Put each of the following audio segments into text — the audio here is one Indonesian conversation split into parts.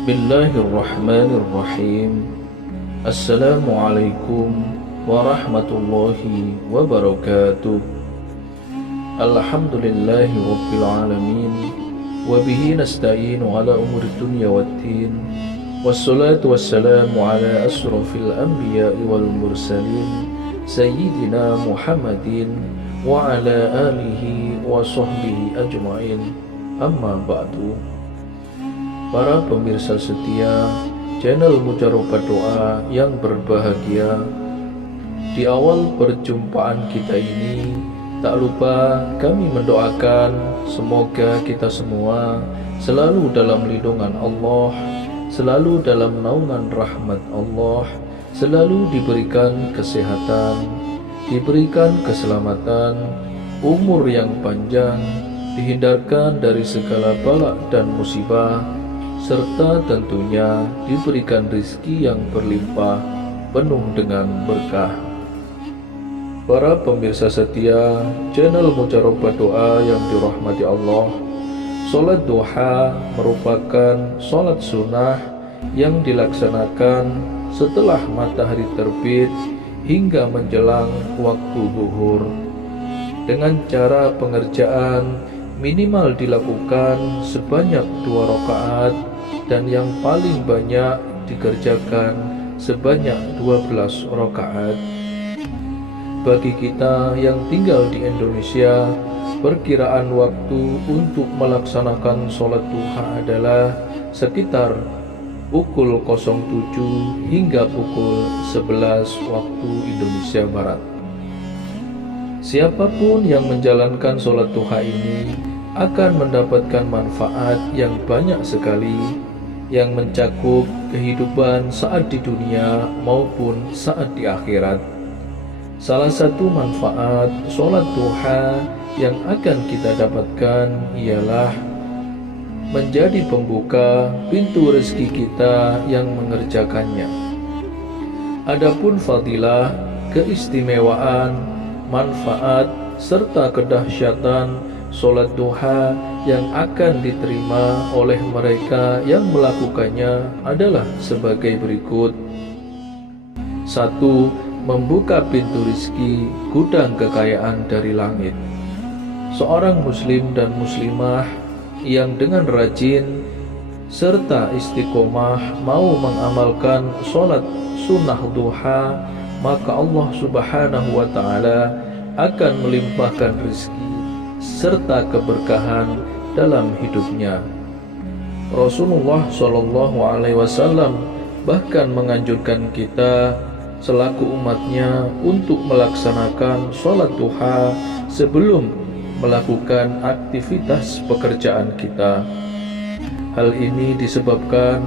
Bismillahirrahmanirrahim. Assalamualaikum warahmatullahi wabarakatuh. Alhamdulillahi rabbil alamin. Wabihi nasta'inu ala umuri dunya waddin. Wassalatu wassalamu ala asrafil anbiya'i wal mursalin Sayyidina Muhammadin wa ala alihi wa sahbihi ajma'in. Amma ba'du. Para pemirsa setia channel Mujarabah Doa yang berbahagia, di awal perjumpaan kita ini tak lupa kami mendoakan semoga kita semua selalu dalam lindungan Allah, selalu dalam naungan rahmat Allah, selalu diberikan kesehatan, diberikan keselamatan, umur yang panjang, dihindarkan dari segala bala dan musibah, serta tentunya diberikan rezeki yang berlimpah penuh dengan berkah. Para pemirsa setia channel Mujarabah Doa yang dirahmati Allah, sholat duha merupakan sholat sunnah yang dilaksanakan setelah matahari terbit hingga menjelang waktu zuhur, dengan cara pengerjaan minimal dilakukan sebanyak 2 rakaat dan yang paling banyak dikerjakan sebanyak 12 rakaat. Bagi kita yang tinggal di Indonesia, perkiraan waktu untuk melaksanakan sholat duha adalah sekitar pukul 07 hingga pukul 11 waktu Indonesia Barat. Siapapun yang menjalankan sholat duha ini akan mendapatkan manfaat yang banyak sekali, yang mencakup kehidupan saat di dunia maupun saat di akhirat. Salah satu manfaat sholat duha yang akan kita dapatkan ialah menjadi pembuka pintu rezeki kita yang mengerjakannya. Adapun fadilah, keistimewaan, manfaat, serta kedahsyatan sholat duha yang akan diterima oleh mereka yang melakukannya adalah sebagai berikut. 1. Membuka pintu rezeki, gudang kekayaan dari langit. Seorang muslim dan muslimah yang dengan rajin serta istiqomah mau mengamalkan sholat sunnah duha, maka Allah subhanahu wa ta'ala akan melimpahkan rezeki serta keberkahan dalam hidupnya. Rasulullah SAW bahkan menganjurkan kita selaku umatnya untuk melaksanakan sholat duha sebelum melakukan aktivitas pekerjaan kita. Hal ini disebabkan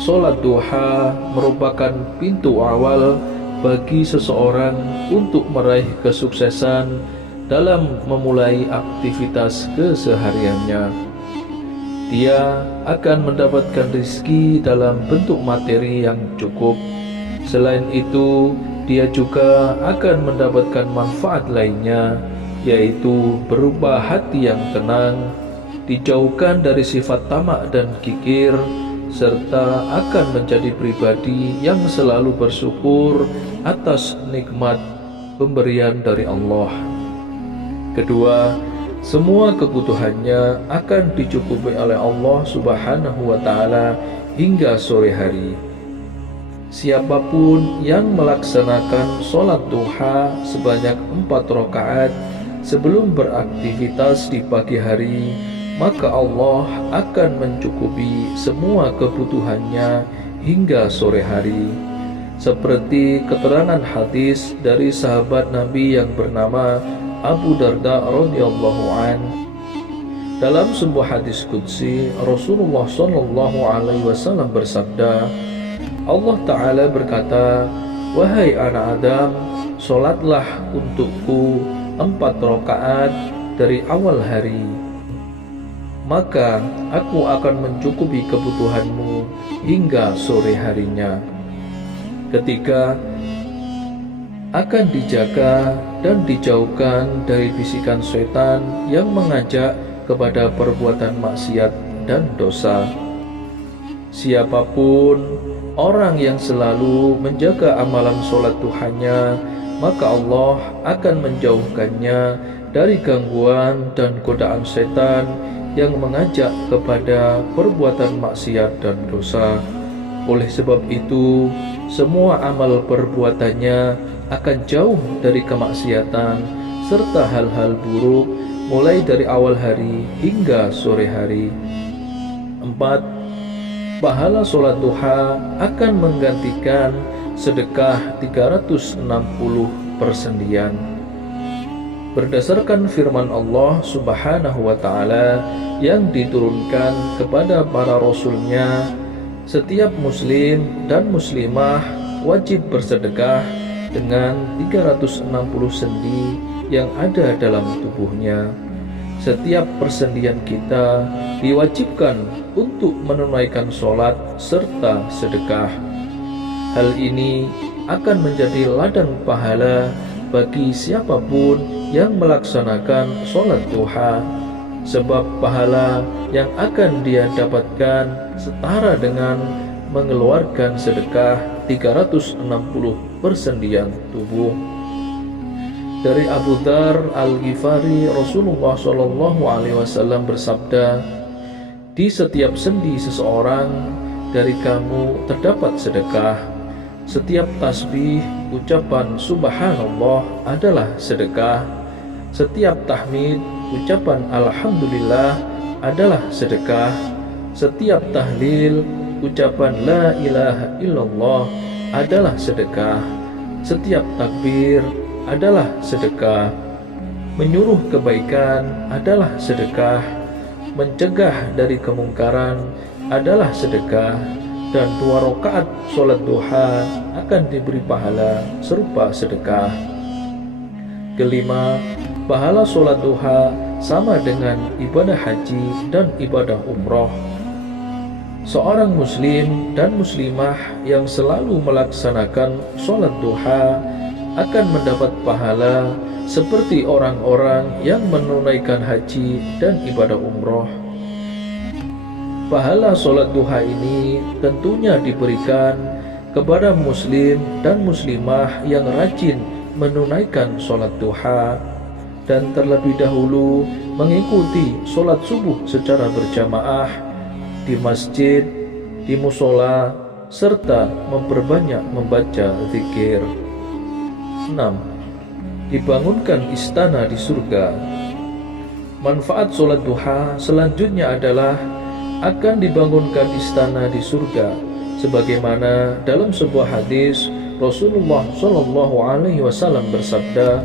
sholat duha merupakan pintu awal bagi seseorang untuk meraih kesuksesan dalam memulai aktivitas kesehariannya. Dia akan mendapatkan rezeki dalam bentuk materi yang cukup. Selain itu, dia juga akan mendapatkan manfaat lainnya, yaitu berupa hati yang tenang, dijauhkan dari sifat tamak dan kikir, serta akan menjadi pribadi yang selalu bersyukur atas nikmat pemberian dari Allah. Kedua, semua kebutuhannya akan dicukupi oleh Allah subhanahu wa ta'ala hingga sore hari. Siapapun yang melaksanakan sholat duha sebanyak 4 rakaat sebelum beraktivitas di pagi hari, maka Allah akan mencukupi semua kebutuhannya hingga sore hari. Seperti keterangan hadis dari sahabat Nabi yang bernama Abu Darda radhiyallahu an. Dalam sebuah hadis qudsi, Rasulullah SAW bersabda, Allah Ta'ala berkata, "Wahai anak Adam, sholatlah untukku 4 rakaat dari awal hari, maka aku akan mencukupi kebutuhanmu hingga sore harinya." Ketiga, akan dijaga dan dijauhkan dari bisikan setan yang mengajak kepada perbuatan maksiat dan dosa. Siapapun orang yang selalu menjaga amalan sholat duhanya, maka Allah akan menjauhkannya dari gangguan dan godaan setan yang mengajak kepada perbuatan maksiat dan dosa. Oleh sebab itu, semua amal perbuatannya akan jauh dari kemaksiatan serta hal-hal buruk mulai dari awal hari hingga sore hari. 4. Pahala sholat duha akan menggantikan sedekah 360 persendian. Berdasarkan firman Allah Subhanahu wa Ta'ala yang diturunkan kepada para rasulnya, setiap muslim dan muslimah wajib bersedekah dengan 360 sendi yang ada dalam tubuhnya. Setiap persendian kita diwajibkan untuk menunaikan sholat serta sedekah. Hal ini akan menjadi ladang pahala bagi siapapun yang melaksanakan sholat duha, sebab pahala yang akan dia dapatkan setara dengan mengeluarkan sedekah 360 persendian tubuh. Dari Abu Dzar Al-Ghifari, Rasulullah SAW bersabda, di setiap sendi seseorang dari kamu terdapat sedekah. Setiap tasbih ucapan subhanallah adalah sedekah. Setiap tahmid ucapan alhamdulillah adalah sedekah. Setiap tahlil ucapan la ilaha illallah adalah sedekah. Setiap takbir adalah sedekah. Menyuruh kebaikan adalah sedekah. Mencegah dari kemungkaran adalah sedekah. Dan 2 rakaat sholat duha akan diberi pahala serupa sedekah. Kelima, pahala sholat duha sama dengan ibadah haji dan ibadah umroh. Seorang muslim dan muslimah yang selalu melaksanakan sholat duha akan mendapat pahala seperti orang-orang yang menunaikan haji dan ibadah umroh. Pahala sholat duha ini tentunya diberikan kepada muslim dan muslimah yang rajin menunaikan sholat duha dan terlebih dahulu mengikuti sholat subuh secara berjamaah di masjid, di musola, serta memperbanyak membaca zikir. 6. Dibangunkan istana di surga. Manfaat sholat duha selanjutnya adalah akan dibangunkan istana di surga, sebagaimana dalam sebuah hadis Rasulullah SAW bersabda,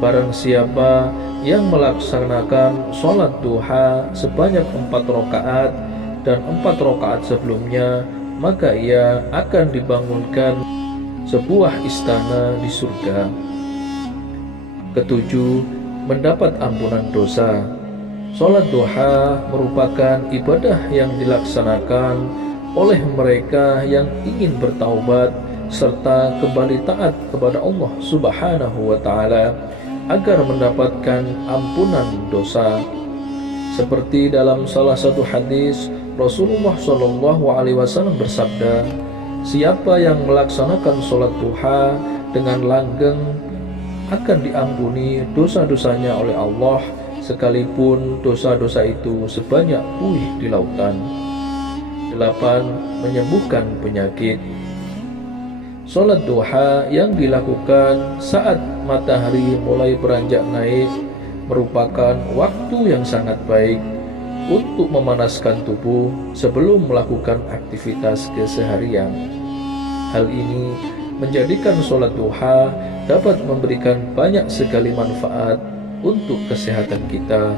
barang siapa yang melaksanakan sholat duha sebanyak 4 rakaat dan 4 rakaat sebelumnya, maka ia akan dibangunkan sebuah istana di surga. Ketujuh, mendapat ampunan dosa. Sholat duha merupakan ibadah yang dilaksanakan oleh mereka yang ingin bertaubat serta kembali taat kepada Allah Subhanahu wa Ta'ala agar mendapatkan ampunan dosa. Seperti dalam salah satu hadis, Rasulullah SAW bersabda, siapa yang melaksanakan sholat duha dengan langgeng akan diampuni dosa-dosanya oleh Allah, sekalipun dosa-dosa itu sebanyak buih di lautan. 8. Menyembuhkan penyakit. Sholat duha yang dilakukan saat matahari mulai beranjak naik merupakan waktu yang sangat baik untuk memanaskan tubuh sebelum melakukan aktivitas keseharian. Hal ini menjadikan sholat duha dapat memberikan banyak sekali manfaat untuk kesehatan kita,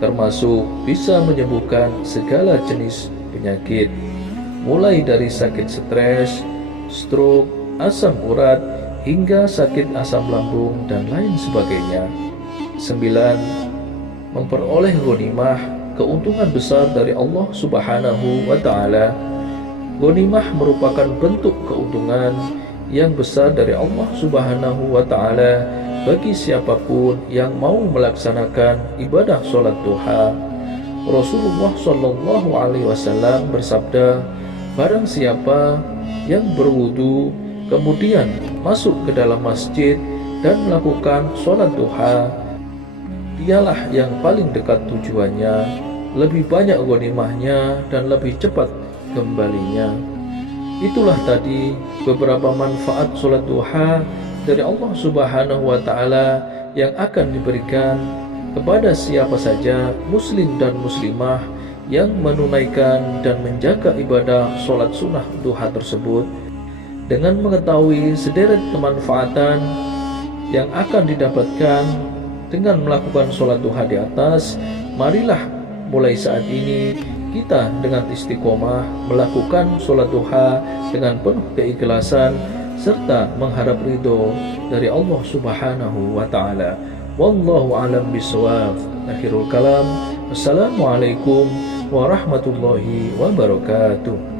termasuk bisa menyembuhkan segala jenis penyakit, mulai dari sakit stres, stroke, asam urat, hingga sakit asam lambung dan lain sebagainya. 9. Memperoleh ghanimah, keuntungan besar dari Allah Subhanahu wa Ta'ala. Ghanimah merupakan bentuk keuntungan yang besar dari Allah Subhanahu wa Ta'ala bagi siapapun yang mau melaksanakan ibadah sholat duha. Rasulullah SAW bersabda, Barang siapa yang berwudu kemudian masuk ke dalam masjid dan melakukan sholat duha, dialah yang paling dekat tujuannya, lebih banyak ghanimahnya dan lebih cepat kembalinya. Itulah tadi beberapa manfaat sholat duha dari Allah Subhanahu wa Ta'ala yang akan diberikan kepada siapa saja muslim dan muslimah yang menunaikan dan menjaga ibadah sholat sunnah duha tersebut. Dengan mengetahui sederet kemanfaatan yang akan didapatkan dengan melakukan sholat duha di atas, marilah mulai saat ini kita dengan istiqomah melakukan sholat duha dengan penuh keikhlasan serta mengharap ridho dari Allah Subhanahu wa Ta'ala. Wallahu a'lam bishawab. Akhirul kalam. Assalamualaikum warahmatullahi wabarakatuh.